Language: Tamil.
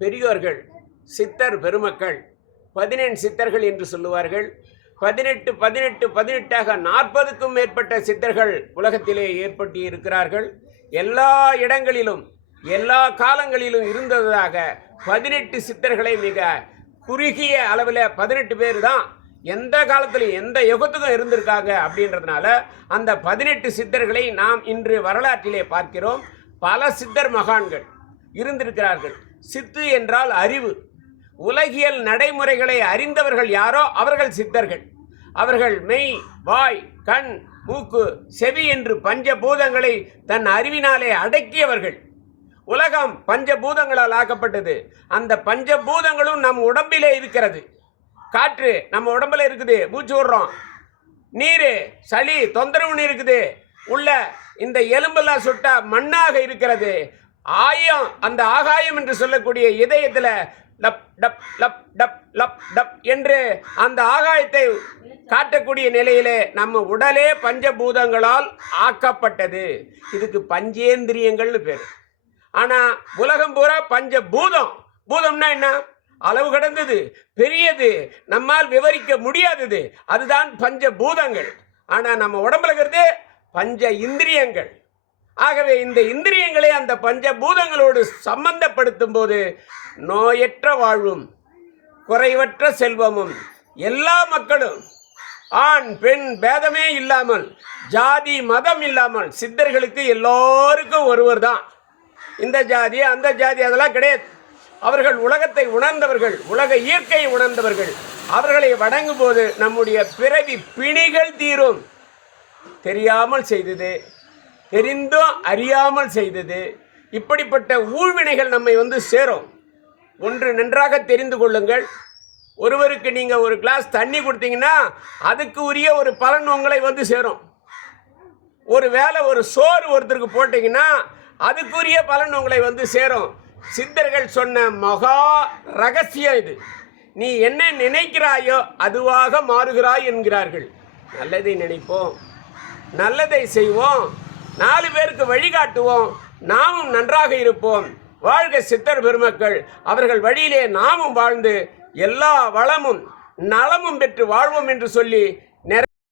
பெரியோர்கள் சித்தர் பெருமக்கள் 17 சித்தர்கள் என்று சொல்லுவார்கள். 18 18 18ஆக 40க்கும் மேற்பட்ட சித்தர்கள் உலகத்திலே ஏற்பட்டு இருக்கிறார்கள். எல்லா இடங்களிலும் எல்லா காலங்களிலும் இருந்ததாக 18 சித்தர்களை மிக குறுகிய அளவில் 18 பேர் தான் எந்த காலத்திலும் எந்த யுகத்துக்கும் இருந்திருக்காங்க. அப்படின்றதுனால அந்த 18 சித்தர்களை நாம் இன்று வரலாற்றிலே பார்க்கிறோம். பல சித்தர் மகான்கள் இருந்திருக்கிறார்கள். சித்து என்றால் அறிவு. உலகியல் நடைமுறைகளை அறிந்தவர்கள் யாரோ அவர்கள் சித்தர்கள். அவர்கள் மெய், வாய், கண், மூக்கு, செவி என்று பஞ்சபூதங்களை தன் அறிவினாலே அடக்கியவர்கள். உலகம் பஞ்சபூதங்களால் ஆக்கப்பட்டது. அந்த பஞ்சபூதங்களும் நம் உடம்பிலே இருக்கிறது. காற்று நம்ம உடம்புல இருக்குது, மூச்சு விடுறோம். நீர், சளி, தொந்தரவு இருக்குது. உள்ள இந்த எலும்பெல்லாம் சுட்டா மண்ணாக இருக்கிறது. அந்த ஆகாயம் என்று சொல்லக்கூடிய இதயத்தில் lub dub lub dub lub dub என்று அந்த ஆகாயத்தை காட்டக்கூடிய நிலையிலே நம்ம உடலே பஞ்சபூதங்களால் ஆக்கப்பட்டது. இதுக்கு பஞ்சேந்திரியங்கள்னு பேர். ஆனால் உலகம் பூரா பஞ்சபூதம். பூதம்னா என்ன? அளவு கடந்தது, பெரியது, நம்மால் விவரிக்க முடியாதது. அதுதான் பஞ்சபூதங்கள். ஆனால் நம்ம உடம்புல இருக்கிறது பஞ்ச இந்திரியங்கள். ஆகவே இந்த இந்திரியங்களை அந்த பஞ்சபூதங்களோடு சம்பந்தப்படுத்தும் போது நோயற்ற வாழ்வும் குறைவற்ற செல்வமும் எல்லா மக்களும் ஆண் பெண் பேதமே இல்லாமல் ஜாதி மதம் இல்லாமல் சித்தர்களுக்கு எல்லோருக்கும் ஒருவர் தான். இந்த ஜாதி அந்த ஜாதி அதெல்லாம் கிடையாது. அவர்கள் உலகத்தை உணர்ந்தவர்கள், உலக இயற்கையை உணர்ந்தவர்கள். அவர்களை வணங்கும் போது நம்முடைய பிறவி பிணிகள் தீரும். தெரியாமல் செய்தது, தெரிந்தும் அறியாமல் செய்தது, இப்படிப்பட்ட ஊழ்வினைகள் நம்மை சேரும். ஒன்று நன்றாக தெரிந்து கொள்ளுங்கள். ஒருவருக்கு நீங்கள் ஒரு கிளாஸ் தண்ணி கொடுத்தீங்கன்னா அதுக்கு உரிய ஒரு பலன் உங்களை சேரும். ஒரு வேளை ஒரு சோறு ஒருத்தருக்கு போட்டிங்கன்னா அதுக்குரிய பலன் உங்களை சேரும். சித்தர்கள் சொன்ன மகா ரகசியம் இது. நீ என்ன நினைக்கிறாயோ அதுவாக மாறுகிறாய் என்கிறார்கள். நல்லதை நினைப்போம், நல்லதை செய்வோம், 4 பேருக்கு வழிகாட்டுவோம், நாமும் நன்றாக இருப்போம். வாழ்க சித்தர் பெருமக்கள். அவர்கள் வழியிலே நாமும் வாழ்ந்து எல்லா வளமும் நலமும் பெற்று வாழ்வோம் என்று சொல்லி